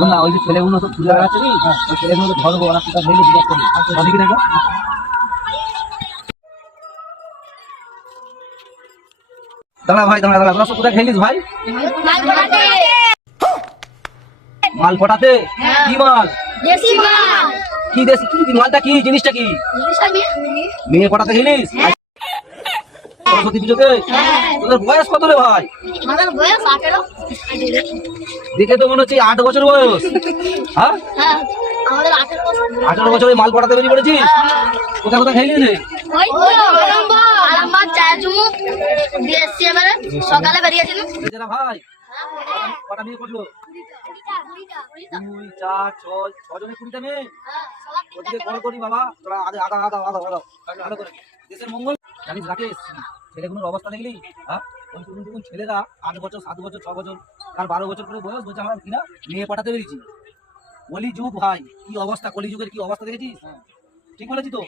না ওই যে ছেলেগুলো তো খুঁজে বেড়াচ্ছে নি, ওই ছেলেগুলো তো ধরবো ওরা কোথায় ধরলে জিজ্ঞাসা করবো সঠিক না? দাঁড়া ভাই, দাঁড়া দাঁড়া, তোরা সব কোথায় খেলিস ভাই? মাল পটাতে? কি মাল? কি দেশি? কি মালটা? কি জিনিসটা? কি মেয়ে পটাতে খেলিস সরস্বতী পুজোতে? তোদের বয়স কত রে ভাই? দেখে তো মনে হচ্ছে 8 বছর বয়স। হ্যাঁ, 18 বছরে মাল পটাতে বেরিয়ে পড়েছিস? কোথায় কোথায় খেলিস রে? সকালে বেরিয়েছিল ভাই কটা মেয়ে পড়লো? 2 4 6 6 জনে 20টা মেয়ে। ওদিকে কল করি বাবা, তোরা আগে আগা আগা আগা আগা ভালো করে দেশের মঙ্গল জানিস রাকেশ, ছেলেগুলোর অবস্থা দেখলি? হ্যাঁ, ওই তরুণ ছেলেরা 8 বছর 7 বছর 6 বছর আর 12 বছর করে বয়স, বলছে আমরা কিনা মেয়ে পাঠাতে পেরেছি। কলি যুগ ভাই, কি অবস্থা, কলি যুগের কি অবস্থা দেখেছিস? ঠিক বলেছি তো?